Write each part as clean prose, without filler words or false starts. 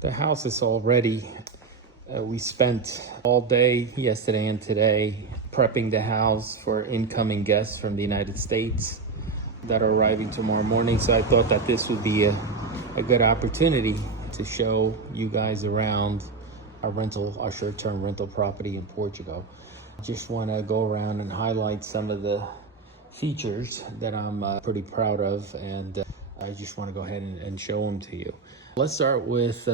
The house is all ready. We spent all day yesterday and today prepping the house for incoming guests from the United States that are arriving tomorrow morning. So I thought that this would be a good opportunity to show you guys around our short-term rental property in Portugal. Just want to go around and highlight some of the features that I'm pretty proud of, and I just want to go ahead and show them to you. Let's start with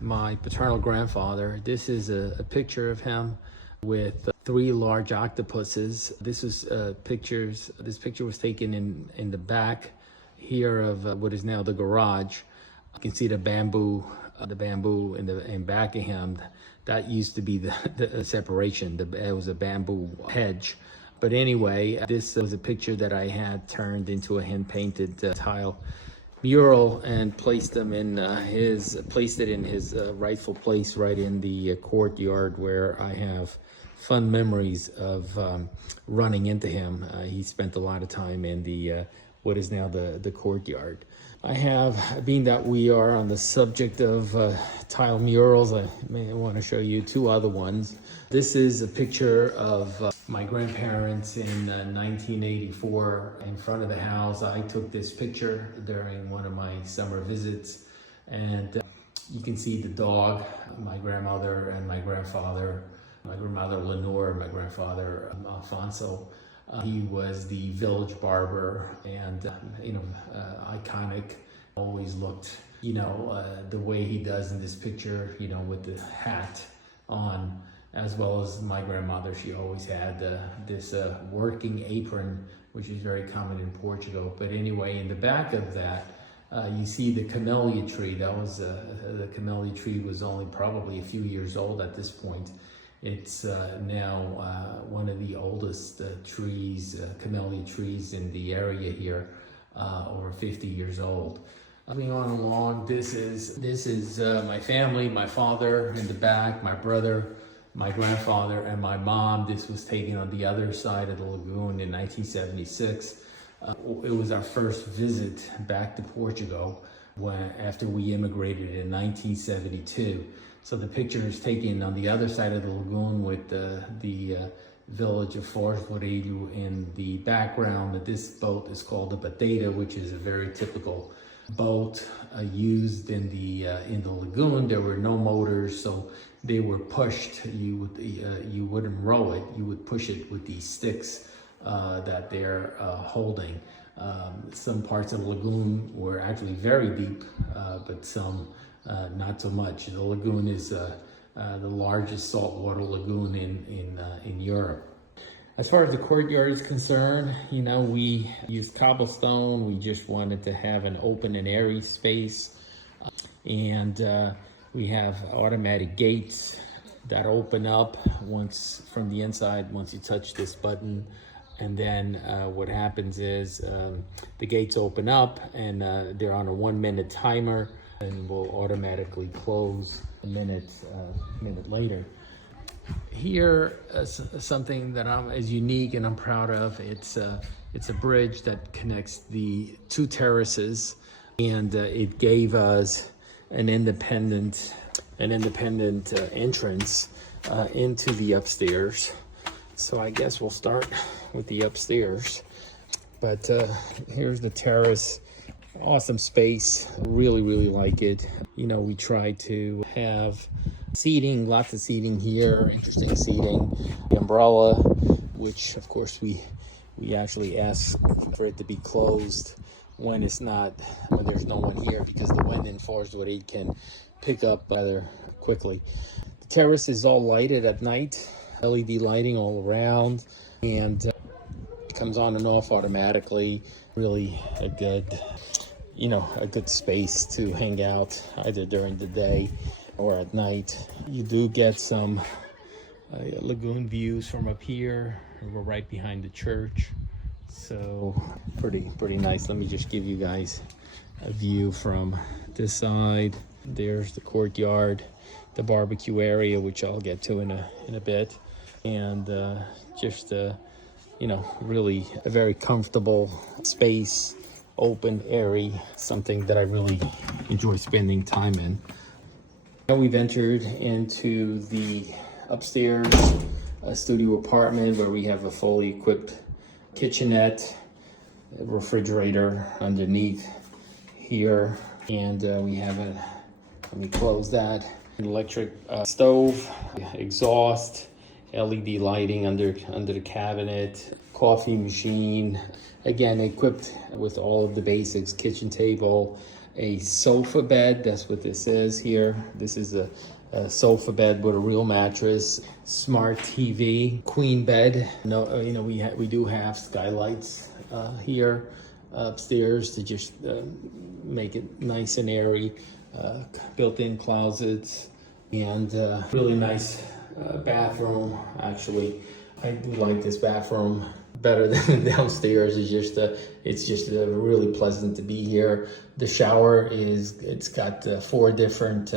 my paternal grandfather. This is a picture of him with 3 large octopuses. This picture was taken in the back here of what is now the garage. You can see the bamboo in back of him. That used to be the separation. It was a bamboo hedge. But anyway, this was a picture that I had turned into a hand-painted tile mural and placed it in his rightful place, right in the courtyard, where I have fun memories of running into him. He spent a lot of time in the what is now the courtyard. I have, being that we are on the subject of tile murals, I may want to show you 2 other ones. This is a picture of my grandparents in 1984 in front of the house. I took this picture during one of my summer visits, and you can see the dog, my grandmother and my grandfather, my grandmother Lenore, my grandfather Alfonso. He was the village barber, and iconic. Always looked, the way he does in this picture, with the hat on, as well as my grandmother. She always had this working apron, which is very common in Portugal. But anyway, in the back of that, you see the camellia tree. That was the camellia tree was only probably a few years old at this point. It's now one of the oldest camellia trees in the area here, over 50 years old. Moving on along, this is my family, my father in the back, my brother, my grandfather, and my mom. This was taken on the other side of the lagoon in 1976. It was our first visit back to Portugal after we immigrated in 1972. So the picture is taken on the other side of the lagoon with the village of Arelho in the background. This boat is called a bateta, which is a very typical boat used in the lagoon. There were no motors, so they were pushed. You wouldn't row it. You would push it with these sticks that they're holding. Some parts of the lagoon were actually very deep, but some not so much. The lagoon is the largest saltwater lagoon in Europe. As far as the courtyard is concerned, we used cobblestone. We just wanted to have an open and airy space, and we have automatic gates that open up once from the inside once you touch this button. And then what happens is the gates open up, and they're on a 1-minute timer, and will automatically close a minute later. Here, something that is unique and I'm proud of. It's a bridge that connects the 2 terraces, and it gave us an independent entrance into the upstairs. So I guess we'll start with the upstairs. But here's the terrace. Awesome space. Really, really like it. We try to have seating, lots of seating here, interesting seating. The umbrella, which of course we actually ask for it to be closed when there's no one here, because the wind in Forest can pick up rather quickly. The terrace is all lighted at night, LED lighting all around, and it comes on and off automatically. Really a good space to hang out either during the day or at night. You do get some lagoon views from up here. We're right behind the church, so pretty nice. Let me just give you guys a view from this side. There's the courtyard, the barbecue area, which I'll get to in a bit, and really a very comfortable space, open, airy, something that I really enjoy spending time in. Now we've entered into the upstairs studio apartment where we have a fully equipped kitchenette, a refrigerator underneath here, and we have a, let me close that, an electric stove, exhaust, LED lighting under the cabinet, coffee machine, again equipped with all of the basics, kitchen table, a sofa bed, that's what this is here. This is a sofa bed with a real mattress, smart TV, queen bed. No, we do have skylights here upstairs to just make it nice and airy, built-in closets, and really nice bathroom. Actually, I do like this bathroom better than downstairs. It's just really pleasant to be here. The shower it's got 4 different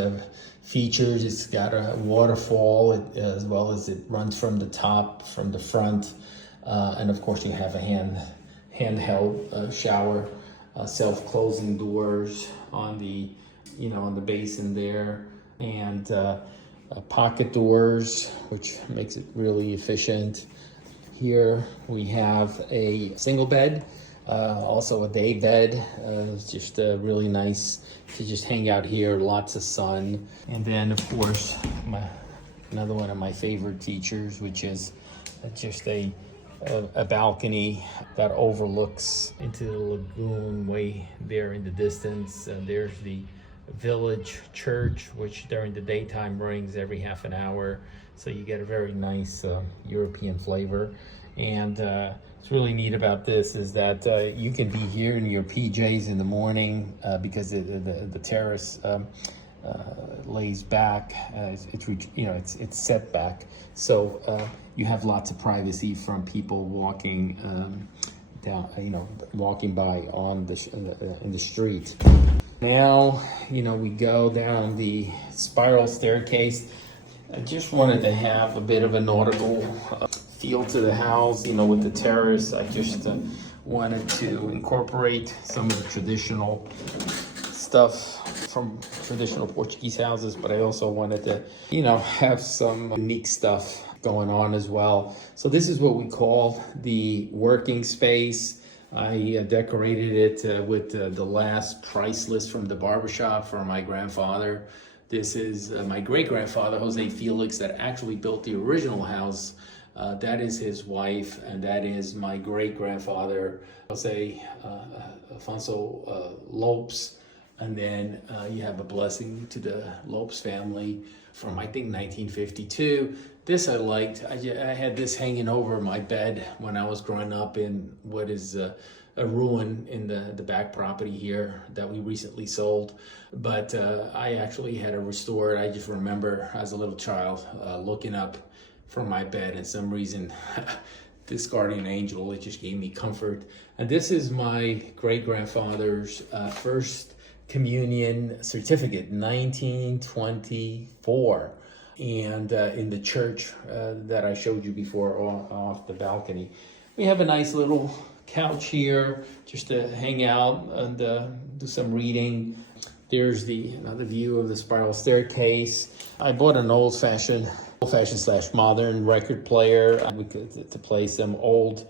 features. It's got a waterfall as well as it runs from the top, from the front, and of course you have a handheld shower, self-closing doors on the on the basin there, and pocket doors, which makes it really efficient. Here we have a single bed, also a day bed. It's just really nice to just hang out here, lots of sun. And then of course, another one of my favorite features, which is just a balcony that overlooks into the lagoon way there in the distance. There's the village church, which during the daytime rings every half an hour, so you get a very nice European flavor. And what's really neat about this is that you can be here in your PJs in the morning because the terrace lays back. It's set back, so you have lots of privacy from people walking down, walking by on in the street. Now, we go down the spiral staircase. I just wanted to have a bit of a nautical feel to the house, with the terrace. I just wanted to incorporate some of the traditional stuff from traditional Portuguese houses, but I also wanted to, have some unique stuff going on as well. So this is what we call the working space. I decorated it with the last price list from the barbershop for my grandfather. This is my great-grandfather, Jose Felix, that actually built the original house. That is his wife, and that is my great-grandfather, Jose Afonso Lopes. And then you have a blessing to the Lopes family from, I think, 1952. This I liked. I had this hanging over my bed when I was growing up in what is a ruin in the back property here that we recently sold. But I actually had it restored. I just remember as a little child looking up from my bed, and some reason this guardian angel, it just gave me comfort. And this is my great-grandfather's first communion certificate, 1924. And in the church that I showed you before off the balcony. We have a nice little couch here just to hang out and do some reading. There's another view of the spiral staircase. I bought an old-fashioned / modern record player to play some old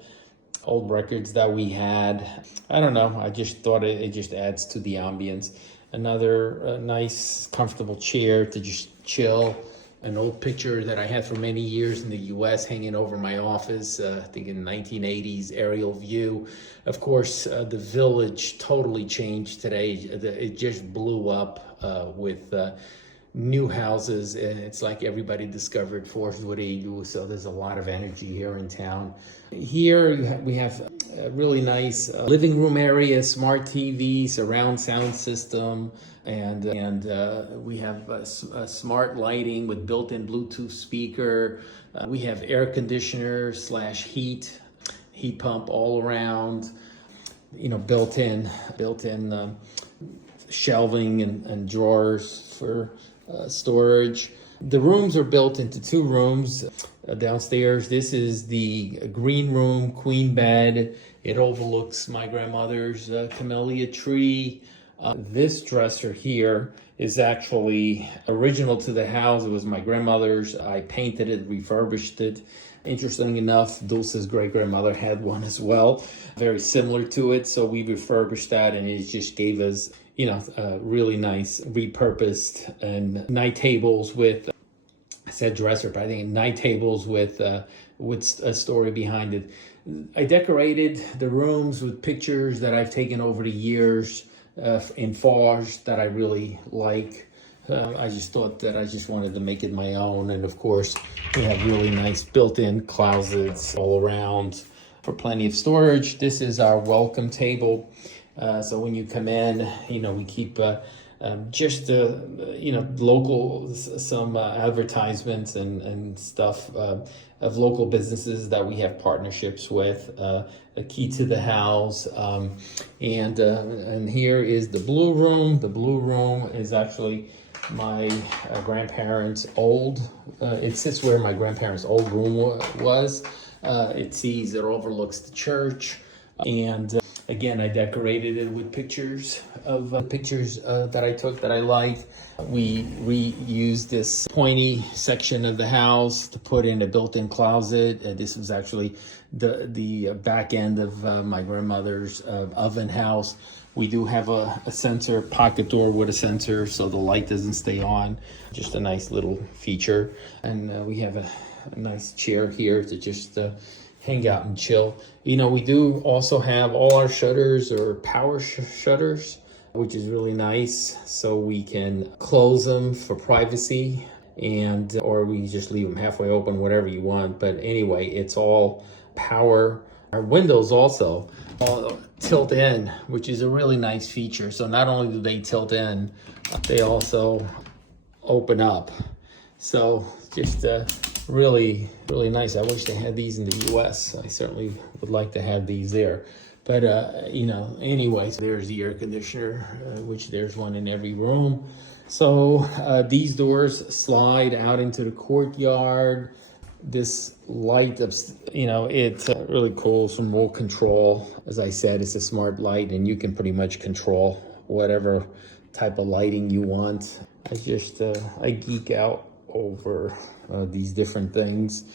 records that we had. I don't know, I just thought it just adds to the ambience. Another nice comfortable chair to just chill. An old picture that I had for many years in the U.S. hanging over my office, I think in 1980s aerial view. Of course, the village totally changed today. It just blew up with new houses, and it's like everybody discovered Forte Arelho, so there's a lot of energy here in town. Here we have a really nice living room area, smart TV, surround sound system, and we have a smart lighting with built-in Bluetooth speaker. We have air conditioner / heat pump all around. Built-in shelving and drawers for storage. The rooms are built into 2 rooms downstairs. This is the green room, queen bed. It overlooks my grandmother's camellia tree. This dresser here is actually original to the house. It was my grandmother's. I painted it, refurbished it. Interesting enough, Dulce's great-grandmother had one as well, very similar to it. So we refurbished that, and it just gave us, really nice repurposed and night tables with, I said dresser, but I think night tables with a story behind it. I decorated the rooms with pictures that I've taken over the years in Forge that I really like. I just thought that I just wanted to make it my own. And of course, we have really nice built-in closets all around for plenty of storage. This is our welcome table. So when you come in, we keep local, some advertisements and stuff of local businesses that we have partnerships with, a key to the house. And here is the blue room. The blue room is actually my grandparents' it sits where my grandparents' old room was. It overlooks the church. And again, I decorated it with pictures that I took that I like. We reused this pointy section of the house to put in a built-in closet. This was actually the back end of my grandmother's oven house. We do have a sensor, pocket door with a sensor, so the light doesn't stay on. Just a nice little feature. And we have a nice chair here to just hang out and chill. We do also have all our shutters or power shutters, which is really nice. So we can close them for privacy or we just leave them halfway open, whatever you want. But anyway, it's all power. Our windows also all tilt in, which is a really nice feature. So not only do they tilt in, they also open up. So just really, really nice. I wish they had these in the US. I certainly would like to have these there. But, anyway, so there's the air conditioner, which there's one in every room. So these doors slide out into the courtyard. This light, it's really cool, some remote control. As I said, it's a smart light, and you can pretty much control whatever type of lighting you want. I geek out over these different things.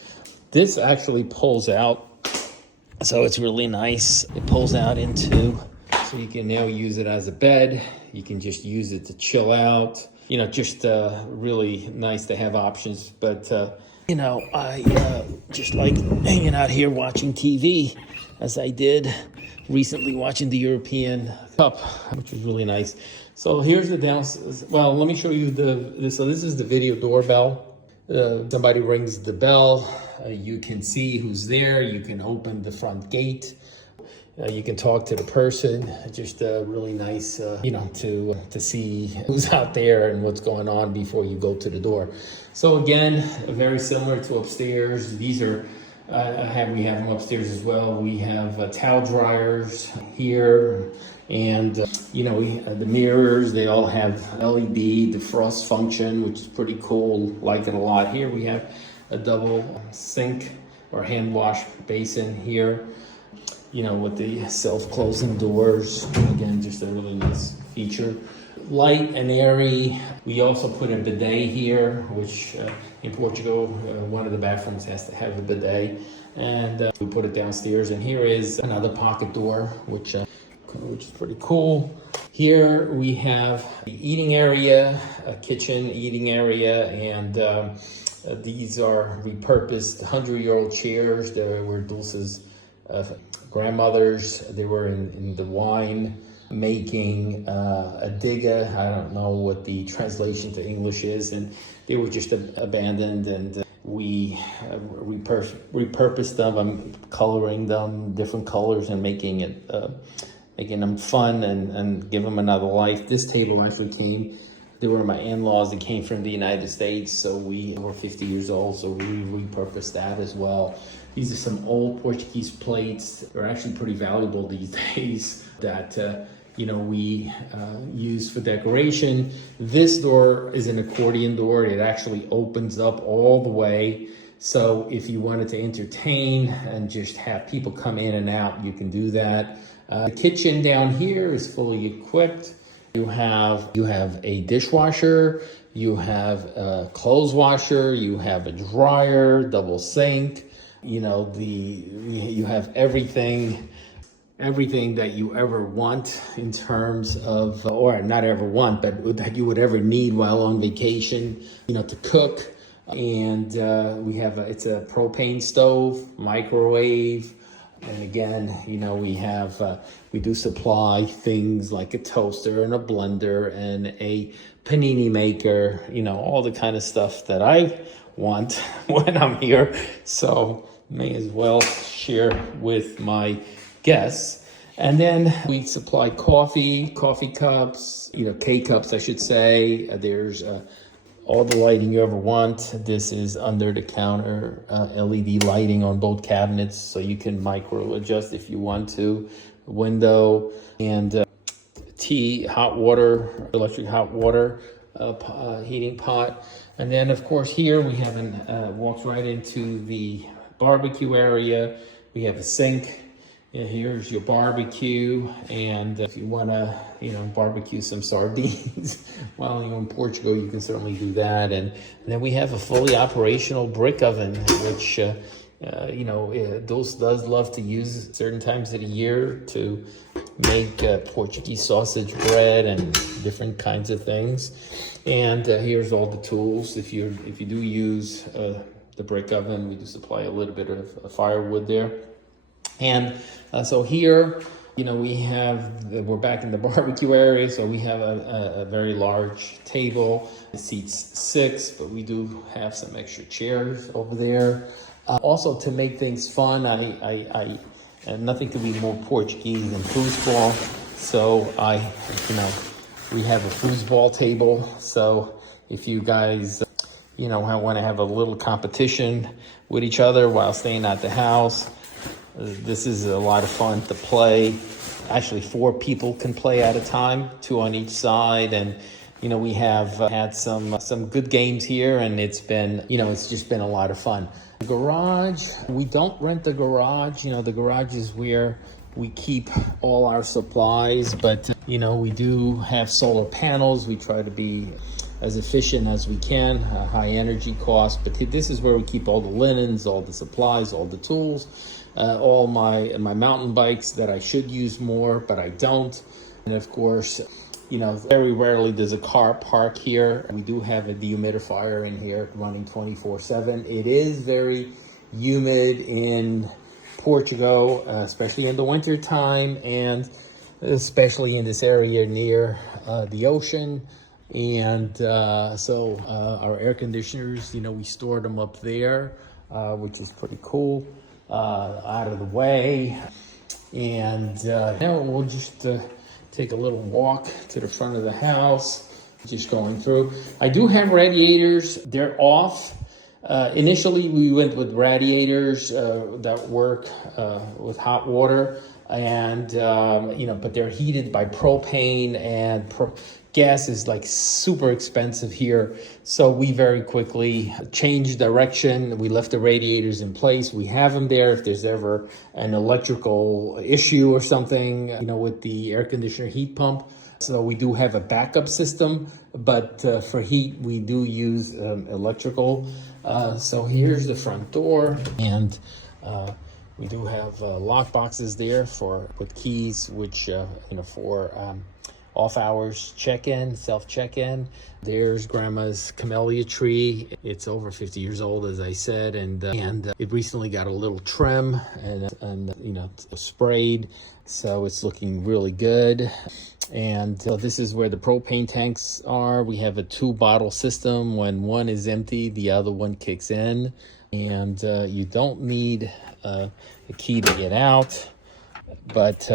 This actually pulls out, so it's really nice. It pulls out so you can now use it as a bed. You can just use it to chill out. Really nice to have options. But I just like hanging out here watching TV, as I did recently watching the European Cup, which was really nice. So here's the downstairs. Well, let me show you so this is the video doorbell. Somebody rings the bell. You can see who's there. You can open the front gate. You can talk to the person. Just really nice, to see who's out there and what's going on before you go to the door. So again, very similar to upstairs. These are, we have them upstairs as well. We have towel dryers here. And, the mirrors, they all have LED defrost function, which is pretty cool. Like it a lot. Here we have a double sink or hand wash basin here, with the self-closing doors. Again, just a really nice feature. Light and airy. We also put a bidet here, which in Portugal, one of the bathrooms has to have a bidet. And we put it downstairs. And here is another pocket door, which is pretty cool. Here we have the eating area, a kitchen eating area, and these are repurposed 100-year-old chairs. They were Dulce's grandmothers. They were in the wine making adega. I don't know what the translation to English is, and they were just abandoned, and we repurposed them. I'm coloring them different colors and making them fun and give them another life. This table actually they were my in-laws that came from the United States, so we were 50 years old, so we repurposed that as well. These are some old Portuguese plates. They're actually pretty valuable these days that, we use for decoration. This door is an accordion door. It actually opens up all the way. So if you wanted to entertain and just have people come in and out, you can do that. The kitchen down here is fully equipped. You have a dishwasher, you have a clothes washer, you have a dryer, double sink. You have everything that you ever want in terms of, or not ever want, but that you would ever need while on vacation, to cook. And it's a propane stove, microwave. And again, we do supply things like a toaster and a blender and a panini maker, all the kind of stuff that I want when I'm here. So may as well share with my guests. And then we supply coffee cups, K-cups, I should say. There's all the lighting you ever want. This is under the counter LED lighting on both cabinets, so you can micro adjust if you want to. Window and tea, hot water, electric hot water heating pot. And then of course here we have walks right into the barbecue area. We have a sink. Here's your barbecue, and if you want to, barbecue some sardines while you're in Portugal, you can certainly do that. And then we have a fully operational brick oven, which those does love to use certain times of the year to make Portuguese sausage bread and different kinds of things. And here's all the tools. If you do use the brick oven, we do supply a little bit of firewood there. And so here, we're back in the barbecue area, so we have a very large table. It seats 6, but we do have some extra chairs over there. Also, to make things fun, nothing could be more Portuguese than foosball. So we have a foosball table. So if you guys, want to have a little competition with each other while staying at the house, this is a lot of fun to play. Actually, 4 people can play at a time, 2 on each side. And, we have had some good games here, and it's been, it's just been a lot of fun. The garage, we don't rent the garage. The garage is where we keep all our supplies, but, we do have solar panels. We try to be as efficient as we can, high energy cost, but this is where we keep all the linens, all the supplies, all the tools. All my mountain bikes that I should use more, but I don't. And of course, very rarely does a car park here. We do have a dehumidifier in here running 24/7. It is very humid in Portugal, especially in the winter time, and especially in this area near the ocean. And so our air conditioners, we store them up there, which is pretty cool. Out of the way. And now we'll just take a little walk to the front of the house, just going through. I do have radiators. They're off. Initially, we went with radiators that work with hot water, and but they're heated by propane, and gas is like super expensive here. So we very quickly changed direction. We left the radiators in place. We have them there if there's ever an electrical issue or something, with the air conditioner heat pump. So we do have a backup system, but for heat, we do use electrical. So here's the front door, and we do have lock boxes there with keys, which for off hours check-in, self-check-in. There's grandma's camellia tree. It's over 50 years old, as I said, and it recently got a little trim and sprayed, so it's looking really good. And so this is where the propane tanks are. We have a 2-bottle system. When one is empty, the other one kicks in, and you don't need a key to get out, but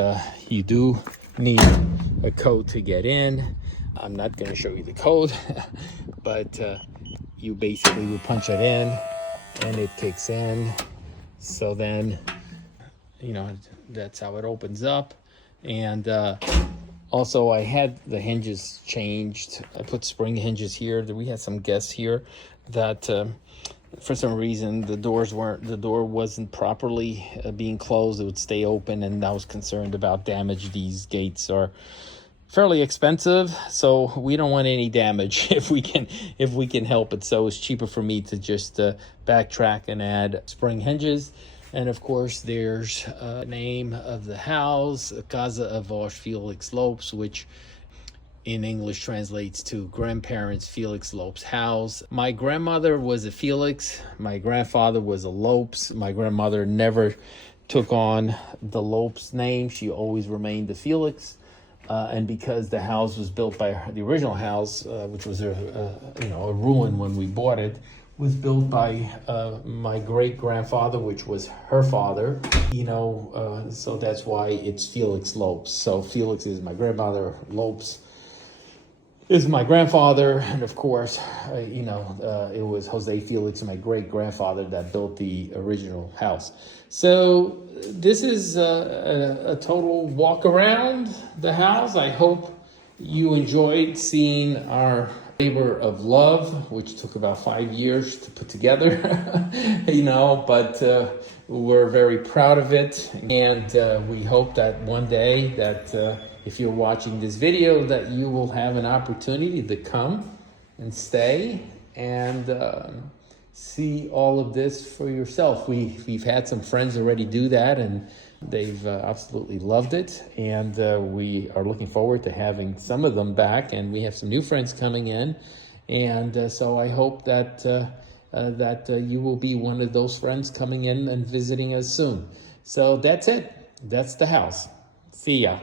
you do need a code to get in. I'm not going to show you the code, but you basically will punch it in and it kicks in. So then, that's how it opens up. And also, I had the hinges changed. I put spring hinges here. We had some guests here that for some reason the door wasn't properly being closed. It would stay open, and I was concerned about damage. These gates are fairly expensive, so we don't want any damage if we can help it. So it's cheaper for me to just backtrack and add spring hinges. And of course, there's a name of the house, Casa of Vós Felix Lopes, which in English translates to grandparents Felix Lopes' house. My grandmother was a Felix. My grandfather was a Lopes. My grandmother never took on the Lopes name. She always remained a Felix. And because the house was built by the original house, which was a ruin when we bought it, was built by my great grandfather, which was her father. So that's why it's Felix Lopes. So Felix is my grandmother, Lopes is my grandfather, and of course, it was Jose Felix, my great grandfather, that built the original house. So this is a total walk around the house. I hope you enjoyed seeing our labor of love, which took about 5 years to put together, but we're very proud of it. And we hope that one day that if you're watching this video, that you will have an opportunity to come and stay and see all of this for yourself. We've had some friends already do that, and they've absolutely loved it. And we are looking forward to having some of them back, and we have some new friends coming in. And so I hope that you will be one of those friends coming in and visiting us soon. So that's it. That's the house. See ya.